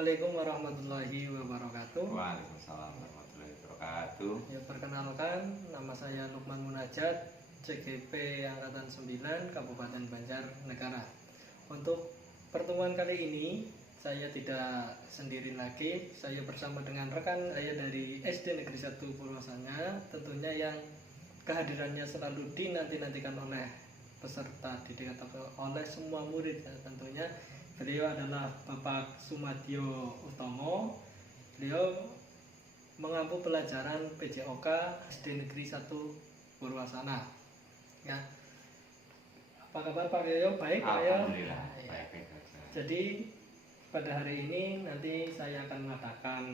Assalamualaikum warahmatullahi wabarakatuh. Waalaikumsalam warahmatullahi wabarakatuh. Ya, perkenalkan, nama saya Lukman Munajat, CGP Angkatan 9, Kabupaten Banjarnegara. Untuk pertemuan kali ini, saya tidak sendiri lagi. Saya bersama dengan rekan saya dari SD Negeri 1 Purwasana, tentunya yang kehadirannya selalu dinanti-nantikan oleh peserta didik atau oleh semua murid ya, tentunya. Beliau adalah Bapak Sumadyo Utomo. Beliau mengampu pelajaran PJOK SD Negeri 1 Purwasana. Ya. Apa kabar Pak Yoyo? Baik Pak Yoyo? Alhamdulillah, Ya. baik-baik saja. Jadi pada hari ini nanti saya akan mengadakan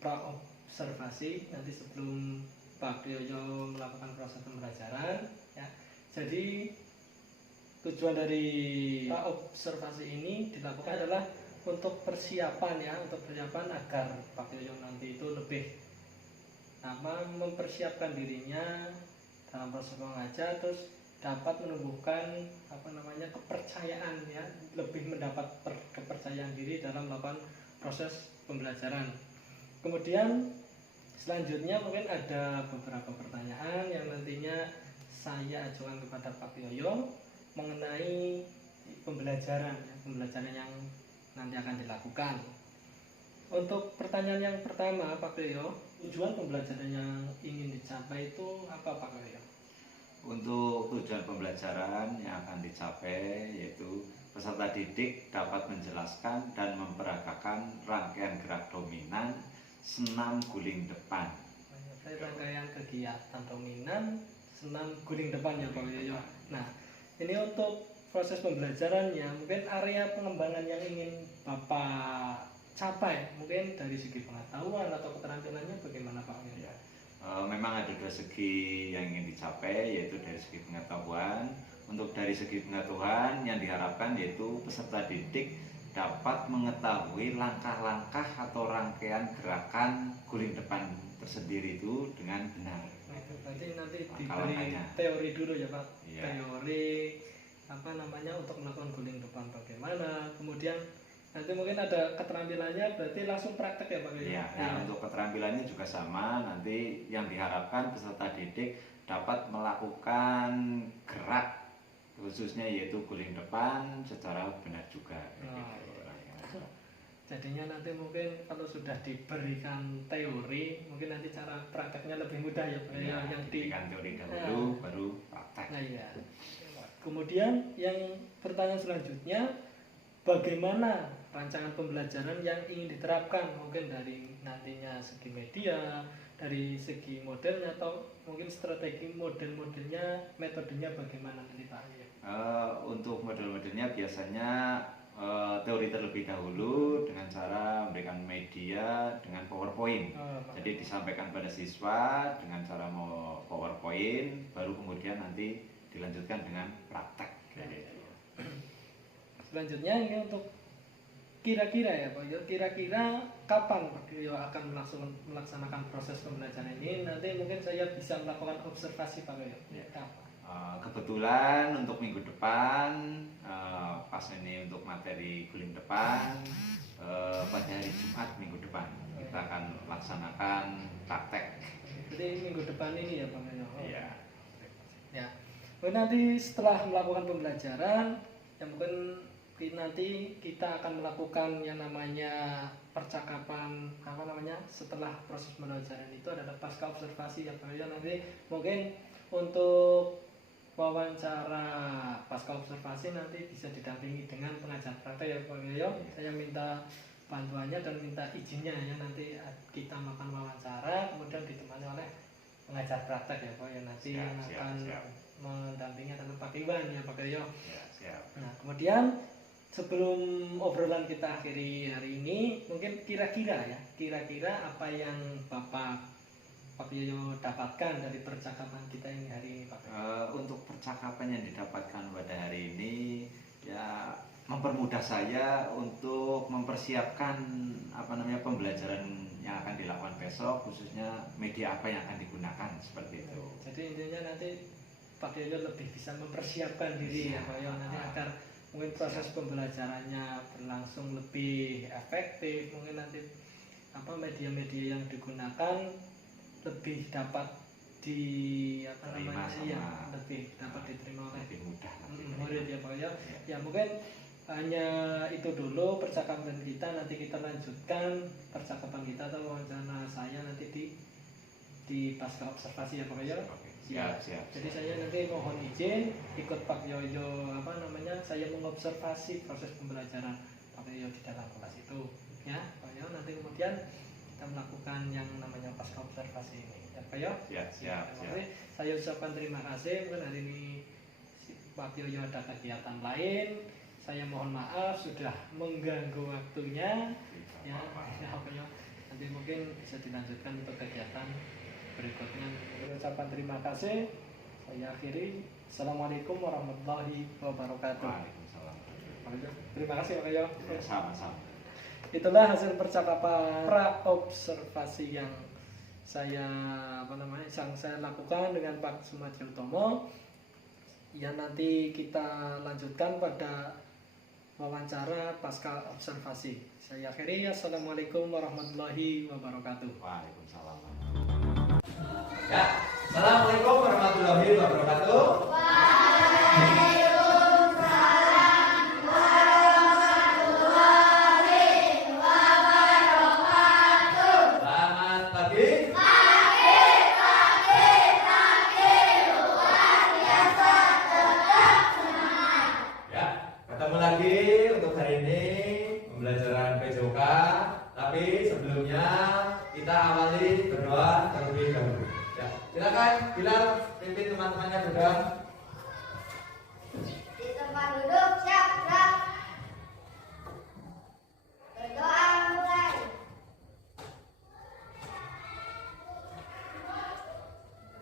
pra-observasi nanti sebelum Pak Yoyo melakukan proses pembelajaran. Ya. Jadi tujuan dari observasi ini dilakukan adalah untuk persiapan ya, untuk persiapan agar Pak Yoyo nanti itu lebih mempersiapkan dirinya dalam proses mengajar, terus dapat menumbuhkan kepercayaan ya, lebih mendapat kepercayaan diri dalam melakukan proses pembelajaran. Kemudian selanjutnya mungkin ada beberapa pertanyaan yang nantinya saya ajukan kepada Pak Yoyo mengenai pembelajaran yang nanti akan dilakukan. Untuk pertanyaan yang pertama Pak Yoyo, tujuan pembelajaran yang ingin dicapai itu apa Pak Yoyo? Untuk tujuan pembelajaran yang akan dicapai yaitu peserta didik dapat menjelaskan dan memperagakan rangkaian gerak dominan senam guling depan. Rangkaian kegiatan dominan senam guling depan ya Pak Yoyo. Nah, ini untuk proses pembelajarannya, mungkin area pengembangan yang ingin Bapak capai, mungkin dari segi pengetahuan atau keterampilannya bagaimana Pak? Ya, memang ada dua segi yang ingin dicapai, yaitu dari segi pengetahuan. Untuk dari segi pengetahuan yang diharapkan yaitu peserta didik dapat mengetahui langkah-langkah atau rangkaian gerakan guling depan tersendiri itu dengan benar. Berarti nanti diberi teori dulu ya Pak. Ya. Teori untuk melakukan guling depan bagaimana, kemudian nanti mungkin ada keterampilannya, berarti langsung praktek ya Pak. Iya, nah, untuk keterampilannya juga sama, nanti yang diharapkan peserta didik dapat melakukan gerak khususnya yaitu guling depan secara benar juga. Jadinya nanti mungkin kalau sudah diberikan teori, mungkin nanti cara prakteknya lebih mudah ya Pak. Ya, yang diberikan teori dahulu, baru praktek. Nah iya. Kemudian yang pertanyaan selanjutnya, bagaimana rancangan pembelajaran yang ingin diterapkan, mungkin dari nantinya segi media, dari segi modelnya, atau mungkin strategi model-modelnya, metodenya bagaimana nanti Pak? Untuk model-modelnya biasanya teori terlebih dahulu dengan cara memberikan media dengan PowerPoint. Jadi disampaikan pada siswa dengan cara mau PowerPoint, baru kemudian nanti dilanjutkan dengan praktek. Selanjutnya ini untuk kira-kira ya Pak Yo, kira-kira kapan Pak Yo akan melaksanakan proses pembelajaran ini? Nanti mungkin saya bisa melakukan observasi Pak Yo. Ya. Kebetulan untuk minggu depan pas ini untuk materi guling depan pada hari Jumat minggu depan kita akan laksanakan praktek. Jadi minggu depan ini ya Pak Yo. Iya. Ya. Nanti setelah melakukan pembelajaran, ya mungkin nanti kita akan melakukan yang namanya percakapan setelah proses pembelajaran itu adalah pasca observasi ya Pak Yo. Nanti mungkin untuk wawancara pasca observasi nanti bisa didampingi dengan pengajar praktek ya Pak Yoyo. Saya minta bantuannya dan minta izinnya ya, nanti kita makan wawancara kemudian ditemani oleh pengajar praktek ya Pak Yoyo. Nanti yang akan mendampingi adalah Pak Iwan ya Pak Yoyo. Nah, kemudian sebelum obrolan kita akhiri hari ini, mungkin kira-kira apa yang Bapak Yoyo dapatkan dari percakapan kita ini hari ini Pak? Untuk percakapan yang didapatkan pada hari ini ya mempermudah saya untuk mempersiapkan pembelajaran yang akan dilakukan besok, khususnya media apa yang akan digunakan seperti itu. Jadi intinya nanti Pak Yoyo lebih bisa mempersiapkan diri ya Pak Yoyo nanti agar mungkin proses pembelajarannya berlangsung lebih efektif, mungkin nanti media-media yang digunakan lebih dapat Terima lebih dapat diterima oleh lebih mudah nanti murid ya Pak ya. Ya mungkin hanya itu dulu percakapan kita, nanti kita lanjutkan percakapan kita atau wawancara saya nanti di pasca observasi ya Pak ya. Siap. Jadi saya nanti mohon izin ikut Pak Yoyo saya mengobservasi proses pembelajaran Pak Yoyo di dalam kelas itu ya Pak Yoyo. Nanti kemudian kita melakukan yang namanya pasca observasi ini ya Pak Yoyo. Siap. Saya ucapkan terima kasih. Mungkin hari ini Pak Yoyo ada kegiatan lain, saya mohon maaf sudah mengganggu waktunya ya Pak Yoyo. Nanti mungkin bisa dilanjutkan untuk kegiatan berikutnya. Saya ucapkan terima kasih. Saya akhiri. Assalamualaikum warahmatullahi wabarakatuh. Waalaikumsalam. Terima kasih Pak Yoyo. Ya, sama-sama. Itulah hasil percakapan pra observasi yang saya lakukan dengan Pak Sumadji Utomo. Ya nanti kita lanjutkan pada wawancara pasca observasi. Saya akhiri. Assalamualaikum warahmatullahi wabarakatuh. Waalaikumsalam. Ya, assalamualaikum warahmatullahi wabarakatuh. Selamat pagi. Ya, ketemu lagi untuk hari ini pembelajaran PJOK. Tapi sebelumnya kita awali berdoa terlebih dahulu. Ya, silakan Bilal pimpin teman-temannya berdoa. Di tempat duduk siap gerak. Berdoa mulai.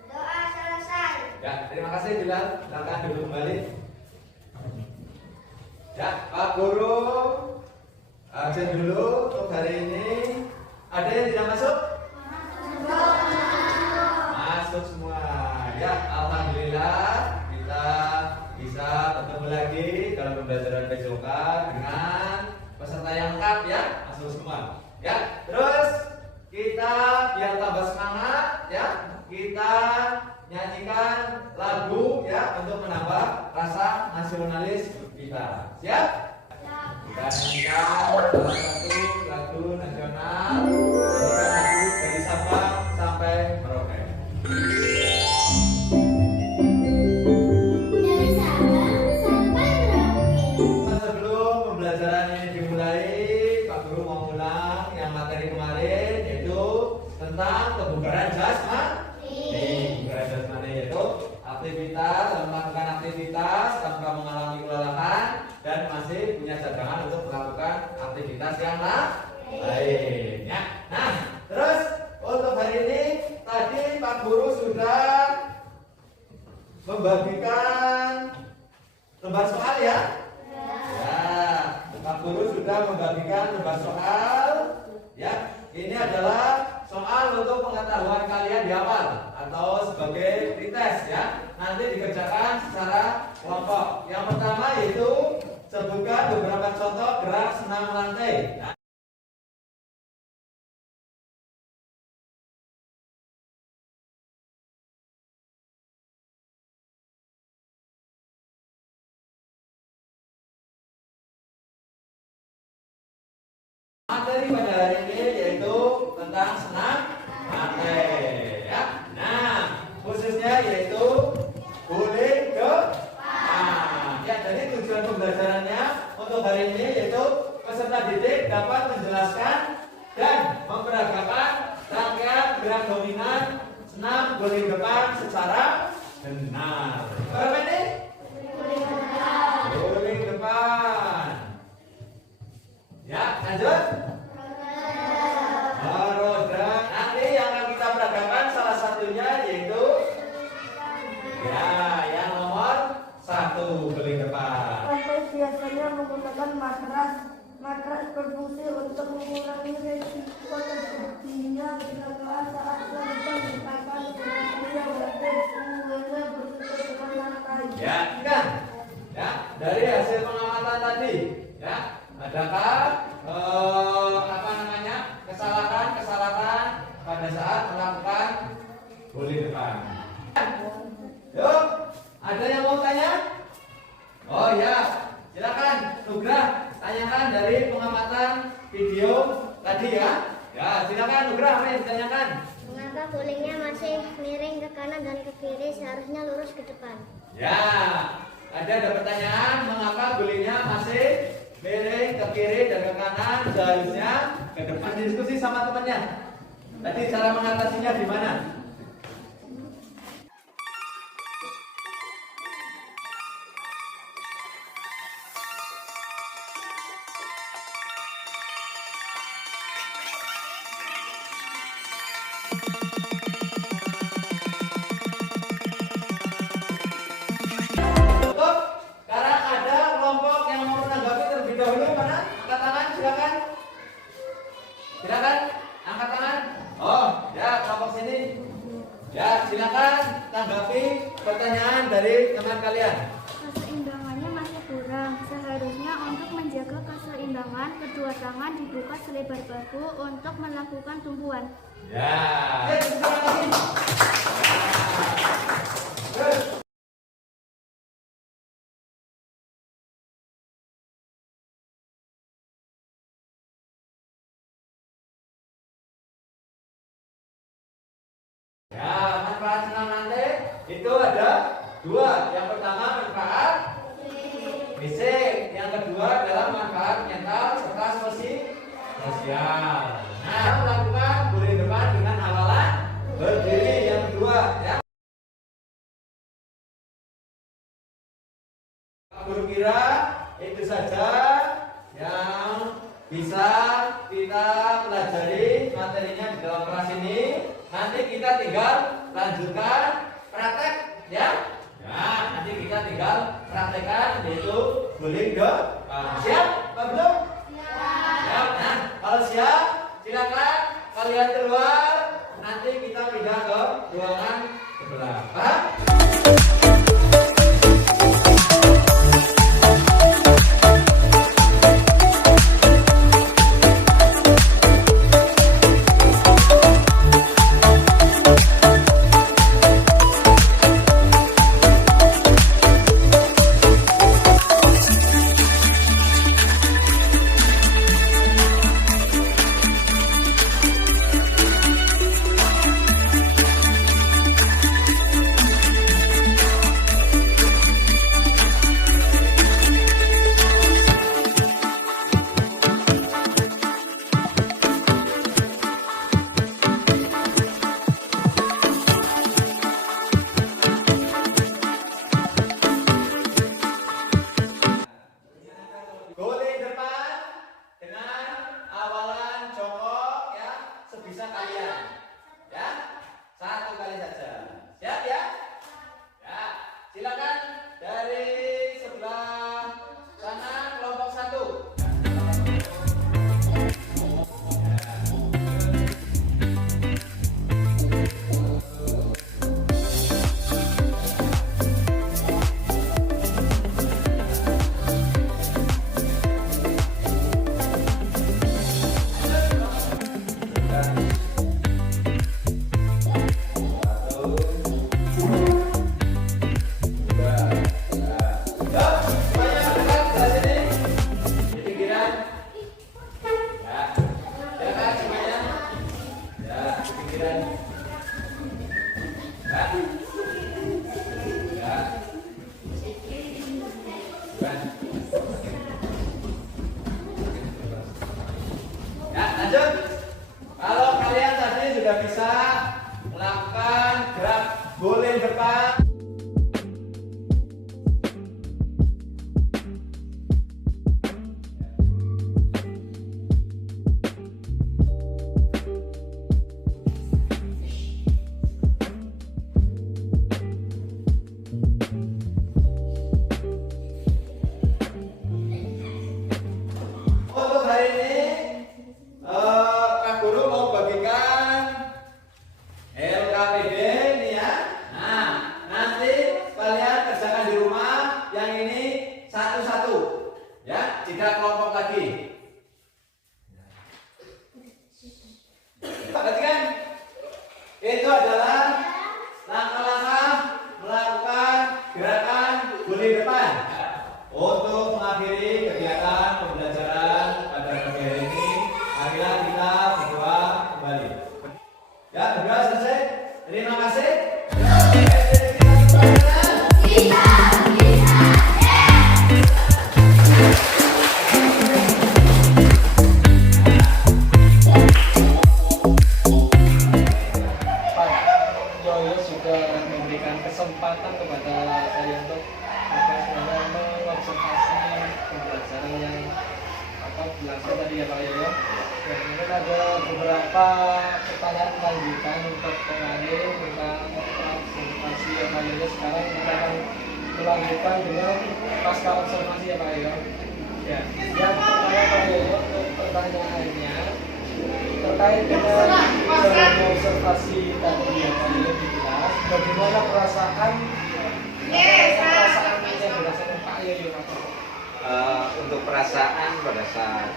Berdoa selesai. Ya, terima kasih Bilal. Silakan duduk kembali. Ya, Pak Guru, absen dulu untuk hari ini. Ada yang tidak masuk? Masuk semua. Ya, alhamdulillah kita bisa bertemu lagi dalam pembelajaran PJOK dengan peserta yang lengkap ya, masuk semua. Ya, terus kita biar tambah semangat ya, kita nyanyikan lagu ya untuk menambah rasa nasionalis kita. Siap? Kita nyanyikan salah satu lagu nasional, nyanyikan lagu dari Sabang sampai Merauke. Dari Sabang sampai Merauke. Sebelum pembelajaran ini dimulai, Pak Guru mau ulang yang materi kemarin, yaitu tentang kebugaran jasmani. Kebugaran jasmani yaitu aktivitas, melakukan aktivitas tanpa mengalami kelelahan dan masih punya cadangan untuk melakukan aktivitas yang lain. Ya. Nah, terus untuk hari ini tadi Pak Guru sudah membagikan lembar soal ya. Ya, Pak Guru sudah membagikan lembar soal. Ya, ini adalah soal untuk pengetahuan kalian di awal atau sebagai pretest ya. Nanti dikerjakan secara kelompok. Yang pertama yaitu sebutkan beberapa contoh gerak senam lantai. Nah, materi pada hari ini yaitu tentang senam lantai ya. Nah, khususnya yaitu guling depan. Ya, jadi tujuan pembelajarannya untuk hari ini yaitu peserta didik dapat menjelaskan dan memperagakan rangkaian gerak dominan senam guling depan secara benar. Berapa ini? Guling depan. Ya, lanjut. Roda. Nanti yang akan kita peragakan salah satunya yaitu ya, yang nomor 1 guling depan. Lantai biasanya menggunakan matras. Matras berfungsi untuk mengurangi resiko terjadinya kecelakaan saat korban ditekan dengan yang lantai sehingga bertutur dengan lantai. Ya, kan? Ya, dari hasil pengamatan Ya, adakah apa namanya kesalahan pada saat melakukan guling depan? Yuk, ada yang mau tanya? Oh ya, silakan Nugrah, tanyakan dari pengamatan video tadi ya. Ya, silakan Nugrah, apa yang ditanyakan? Mengapa gulingnya masih miring ke kanan dan ke kiri, seharusnya lurus ke depan? Ya, ada pertanyaan mengapa gulingnya masih miring ke kiri dan ke kanan, seharusnya ke depan. Diskusi sama temannya. Tadi cara mengatasinya di mana? Cukup. Sekarang ada kelompok yang mau menanggapi terlebih dahulu. Mana? Angkat tangan, silakan. Silakan, angkat tangan. Oh, ya kelompok sini. Ya, silakan tanggapi pertanyaan dari teman kalian. Keseimbangannya masih kurang. Seharusnya untuk menjaga keseimbangan, kedua tangan dibuka selebar bahu untuk melakukan tumpuan. Ya. Tepuk tangan lagi. Terus. Ya, manfaat senam nanti itu ada dua. Yang pertama manfaat fisik, yang kedua adalah manfaat mental serta sosial. Nah, melakukan guling depan dengan hafalan berdiri yang kedua, ya. Guru kira itu saja yang bisa kita pelajari materinya di dalam kelas ini. Nanti kita tinggal lanjutkan praktek, ya. Nah, nanti kita tinggal praktekkan yaitu guling depan. Siap? Apa belum? Siap. Nah, kalau siap, silakan kalian keluar. Nanti kita pindah ke ruangan sebelah. Paham? Guling depan dengan awalan jongkok, ya, sebisa kalian, ya, satu kali saja. Siap ya? Ya, silakan dari sebelah sana kelompok satu. Ya, lanjut. Kalau kalian tadi sudah bisa melakukan gerak guling depan, untuk hari ini Kak Guru mau bagikan LKPD nih ya. Nah, nanti kalian kerjakan di rumah yang ini satu-satu, ya. tidak kelompok lagi. Perhatikan, itu adalah langkah-langkah melakukan gerakan guling depan untuk mengakhiri kegiatan pembelajaran pada pagi hari ini. Marilah kita berdoa kembali. Ya, berdoa selesai. Terima kasih. Pak Yoyo sudah memberikan kesempatan kepada saya untuk mengobservasi pembelajaran yang berlangsung tadi ya Pak Yoyo. Dan mungkin ada beberapa pertanyaan lanjutan untuk terakhir tentang observasi ya Pak Yoyo. Sekarang kita akan melanjutkan dengan pasca observasi ya Pak Yoyo. Ya, yang pertama Pak Yoyo untuk pertanyaannya terkait dengan jalannya observasi tadi yang Pak Yoyo di kelas, bagaimana perasaan yang dirasakan Pak Yoyo? Untuk perasaan pada saat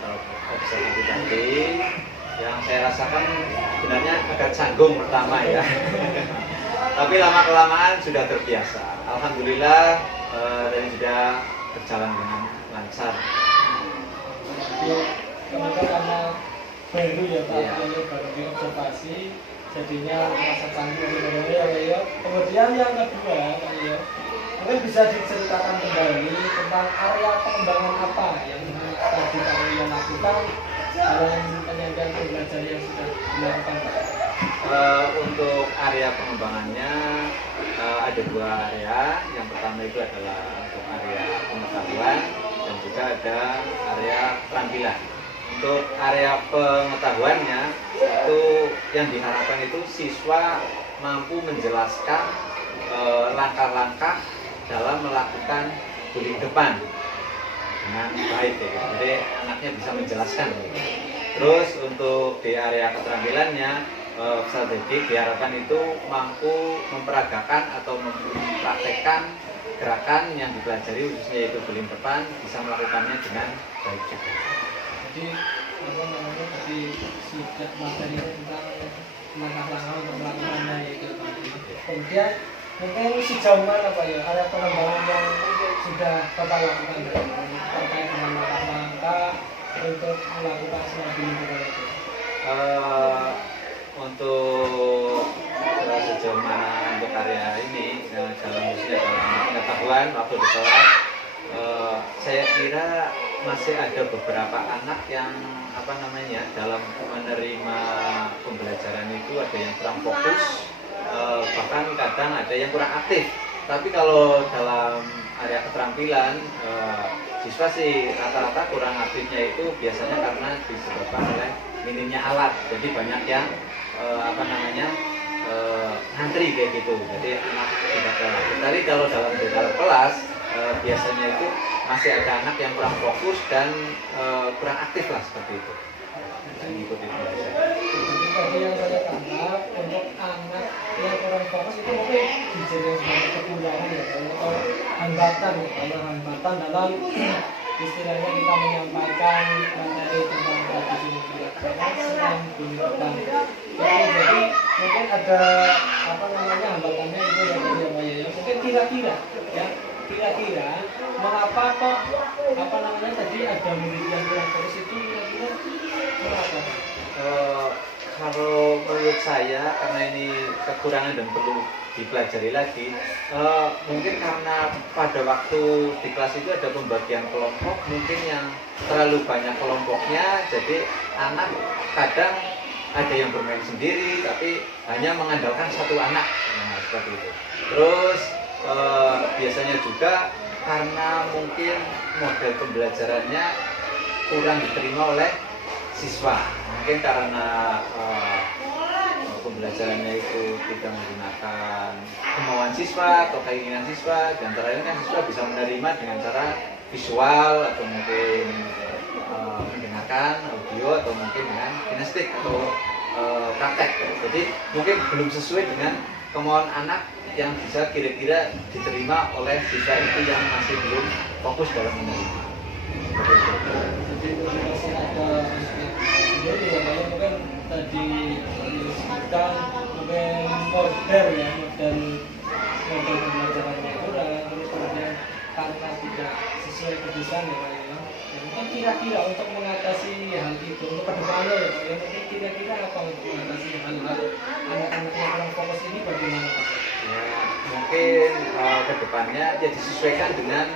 observasi tadi yang saya rasakan sebenarnya agak canggung pertama ya. Tapi lama kelamaan sudah terbiasa. Alhamdulillah dan sudah berjalan dengan lancar. Kemudian karena baru ya Pak Iya. Yoyo baru diobservasi jadinya merasa canggung ya Pak Yoyo. Kemudian yang kedua Pak Yoyo, mungkin bisa diceritakan kembali tentang area pengembangan apa yang tadi Pak Yoyo lakukan dalam penyampaian pembelajaran yang sudah dilakukan Pak. Untuk area pengembangannya ada dua area. Yang pertama itu adalah untuk area pengetahuan dan juga ada area keterampilan. Untuk area pengetahuannya itu yang diharapkan itu siswa mampu menjelaskan langkah-langkah dalam melakukan guling depan dengan baik ya. Jadi anaknya bisa menjelaskan. Terus untuk di area keterampilannya peserta didik diharapkan itu mampu memperagakan atau mempraktekkan gerakan yang dipelajari khususnya yaitu guling depan, bisa melakukannya dengan baik juga. Jadi apa namanya tadi sudah materi tentang langkah-langkah untuk melakukannya itu Pak. Kemudian mungkin sejauh mana Pak ya area pengembangan yang sudah Bapak lakukan terkait dengan langkah-langkah untuk melakukan semua guling depan itu? Untuk sejauh mana untuk area ini dalam khususnya dalam pengetahuan waktu di kelas, saya kira masih ada beberapa anak yang dalam menerima pembelajaran itu ada yang kurang fokus, bahkan kadang ada yang kurang aktif. Tapi kalau dalam area keterampilan siswa sih rata-rata kurang aktifnya itu biasanya karena disebabkan oleh minimnya alat. Jadi banyak yang ngantri kayak gitu. Jadi anak tidak aktif. Tapi kalau dalam kelas biasanya itu masih ada anak yang kurang fokus dan kurang aktif lah seperti itu. Mengikuti pembelajaran. Jadi tadi yang saya tangkap untuk anak yang kurang fokus itu mungkin dijadikan sebagai kekurangan ya atau hambatan ya, kalau hambatan dalam istilahnya kita menyampaikan materi tentang tradisi pembelajaran selain guling depan. Jadi mungkin ada hambatannya itu yang tadi Pak Yoyo. Mungkin kira-kira mengapa kok tadi ada murid yang kurang fokus itu kira-kira kenapa? Kalau menurut saya karena ini kekurangan dan perlu dipelajari lagi, mungkin karena pada waktu di kelas itu ada pembagian kelompok, mungkin yang terlalu banyak kelompoknya, jadi anak kadang ada yang bermain sendiri tapi hanya mengandalkan satu anak, seperti itu. Terus biasanya juga karena mungkin model pembelajarannya kurang diterima oleh siswa, mungkin karena pembelajarannya itu tidak menggunakan kemauan siswa atau keinginan siswa. Di antaranya kan siswa bisa menerima dengan cara visual atau mungkin mendengarkan audio atau mungkin dengan kinestik atau praktek. Jadi mungkin belum sesuai dengan kemauan anak yang bisa kira-kira diterima oleh siswa itu yang masih belum fokus dalam menerima. Jadi masih ada sendiri ya Pak ya, mungkin tadi disebutkan mungkin model ya, model pembelajarannya kurang, terus kemudian karena tidak sesuai kebiasaan ya Pak ya. Ya, mungkin kira-kira untuk mengatasi hal itu untuk kedepannya ya Pak ya, mungkin kira-kira apa untuk mengatasi hal-hal anak-anak yang kurang fokus ini bagaimana Pak? Ya, mungkin ke depannya ya disesuaikan dengan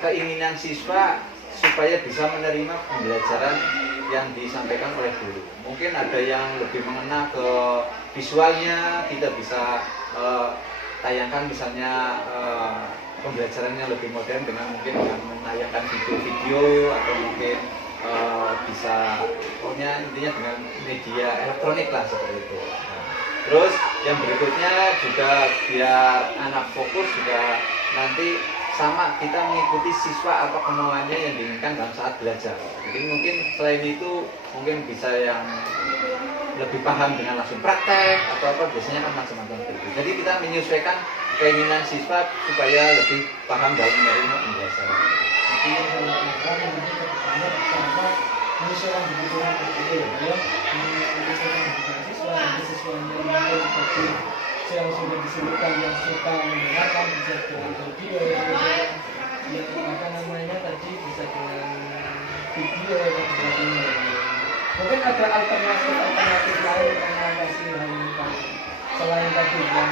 keinginan siswa supaya bisa menerima pembelajaran yang disampaikan oleh guru. Mungkin ada yang lebih mengena ke visualnya, kita bisa tayangkan misalnya pembelajaran yang lebih modern dengan mungkin dengan menayangkan video-video atau mungkin bisa pokoknya intinya dengan media elektronik lah seperti itu. Nah, terus yang berikutnya juga biar anak fokus juga nanti sama kita mengikuti siswa apa kemauannya yang diinginkan dalam saat belajar. Jadi mungkin selain itu mungkin bisa yang lebih paham dengan langsung praktek atau apa biasanya kan macam-macam seperti itu. Jadi kita menyesuaikan keinginan siswa supaya lebih paham dalam menerima pembelajaran. Jadi yang saya lakukan nanti kedepannya pertama menyesuaikan kebutuhan itu ya, menyesuaikan kebutuhan siswa, nanti siswanya mungkin seperti yang sudah disebutkan yang suka mendengarkan bisa dengan video, yang apa namanya tadi bisa dengan video dan sebagainya. Mungkin ada alternatif lain yang mengatasi hal ini Pak. Selain tadi yang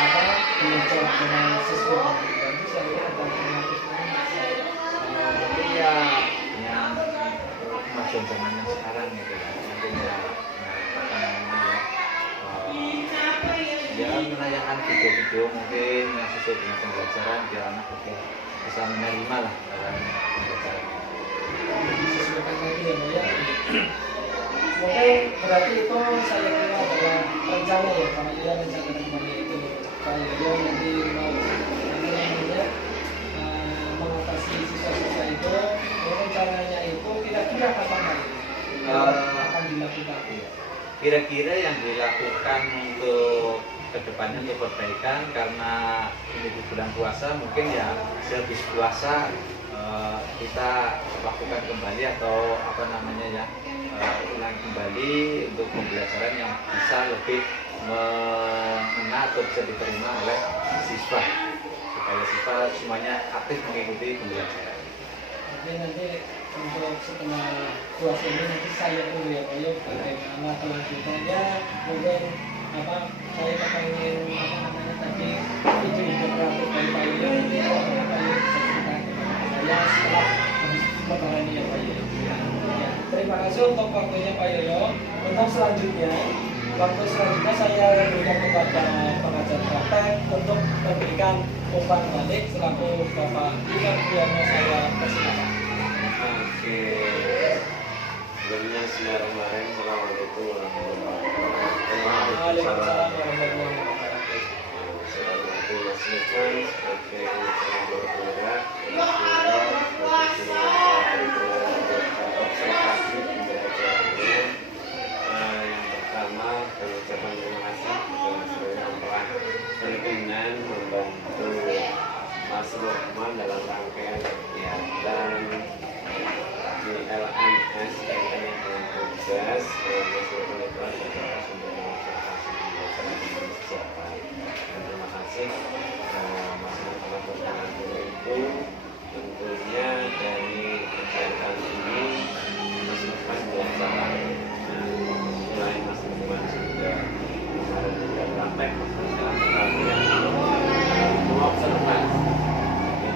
apa belajar dengan siswa dan bisa ada alternatif lain. Mungkin ya yang kemajuan zaman yang sekarang gitu ya. Mungkin ya apa namanya ya menayangkan video-video mungkin yang sesuai dengan pembelajaran biar anak lebih bisa menerima lah dalam pembelajaran. Disesuaikan lagi ya Pak ya. Mungkin berarti itu saya kira adalah rencana ya Pak ya, rencana kembali itu Pak ya nanti mau namanya mengatasi siswa-siswa itu rencananya itu kira-kira kapan akan dilakukan? Kira-kira yang dilakukan untuk kedepannya untuk perbaikan karena ini di bulan puasa mungkin ya sehabis puasa kita lakukan kembali atau apa namanya ya ulang kembali untuk pembelajaran yang bisa lebih mengena atau bisa diterima oleh siswa supaya siswa semuanya aktif mengikuti pembelajaran. Jadi nanti untuk setelah puasa ini nanti saya tunggu ya Pak ya bagaimana kelanjutannya, mungkin apa saya kepengen apa namanya tadi ide-ide kreatif dari Pak Yoyo nanti apa Pak Yoyo bisa ceritakan kepada saya setelah habis lebaran ini ya Pak Yoyo. Ya, terima kasih untuk waktunya Pak Yoyo. Untuk selanjutnya saya berikan kepada pengajar praktek untuk memberikan umpan balik selaku Bapak Iwan Priyono, saya persilakan. Oke, sebelumnya bismillahirrahmanirrahim. Assalamualaikum warahmatullahi wabarakatuh. Waalaikumsalam warahmatullahi wabarakatuh. Assalamualaikum warahmatullahi wabarakatuh. Observasi pembelajarannya. Yang pertama, kami ucapkan terima kasih kepada seluruh yang telah berkenan membantu Mas Lukman dalam rangkaian kegiatan di LMS kaitannya dengan tugas masuk penelitian dan sumber observasi pembelajaran di Jawa. Dan terima kasih Mas telah berkenan itu. Tentunya dari kegiatan ini Mas Lukman biasa mulai Mas Lukman sudah kemarin juga praktek sekarang mengobservasi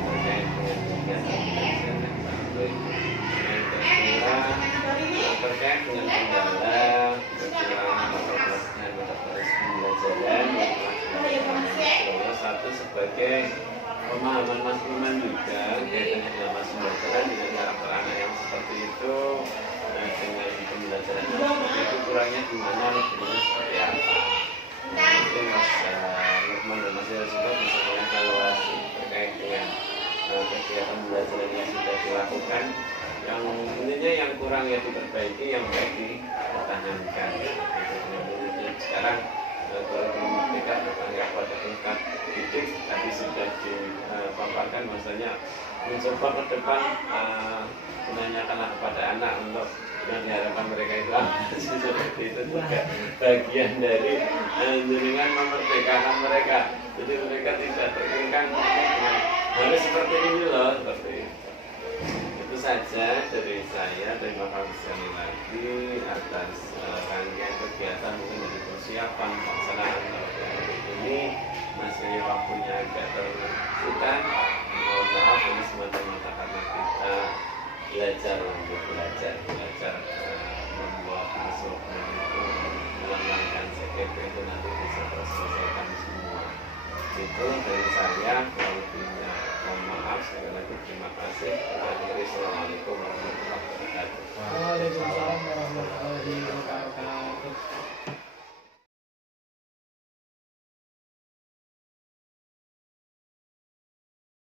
terkait dengan kegiatan yang terkait dengan kendala kekurangan atau pelaksanaan pembelajaran satu sebagai pemahaman Mas Lukman juga kaitannya dengan Mas pembelajaran dengan karakter anak yang seperti itu dengan pembelajaran yang seperti itu kurangnya di mana lebihnya seperti apa. Mungkin Mas Lukman dan Mas Yel juga bisa mengevaluasi terkait dengan kegiatan pembelajaran yang sudah dilakukan, yang intinya yang kurang ya diperbaiki, yang baik dipertahankan. Sekarang kurikulum kita bertanya pada tingkat titik tadi sudah dipaparkan, maksudnya mencoba ke depan masih seperti itu juga bagian dari dengan memerdekakan mereka. Jadi mereka tidak terkekang dengan harus seperti ini loh, seperti itu. Itu saja dari saya. Terima kasih sekali lagi atas rangkaian kegiatan mungkin dari persiapan pelaksanaan ini. Masih waktunya agak tersutan. Mohon maaf ini semata-mata karena kita belajar untuk belajar membuat masuk dan itu melangkangkan CKP itu nanti bisa terselesaikan semua. Itu dari saya. Kalau lebihnya mohon maaf. Sekali lagi terima kasih. Akhiri, assalamualaikum warahmatullahi wabarakatuh. Waalaikumsalam warahmatullahi wabarakatuh.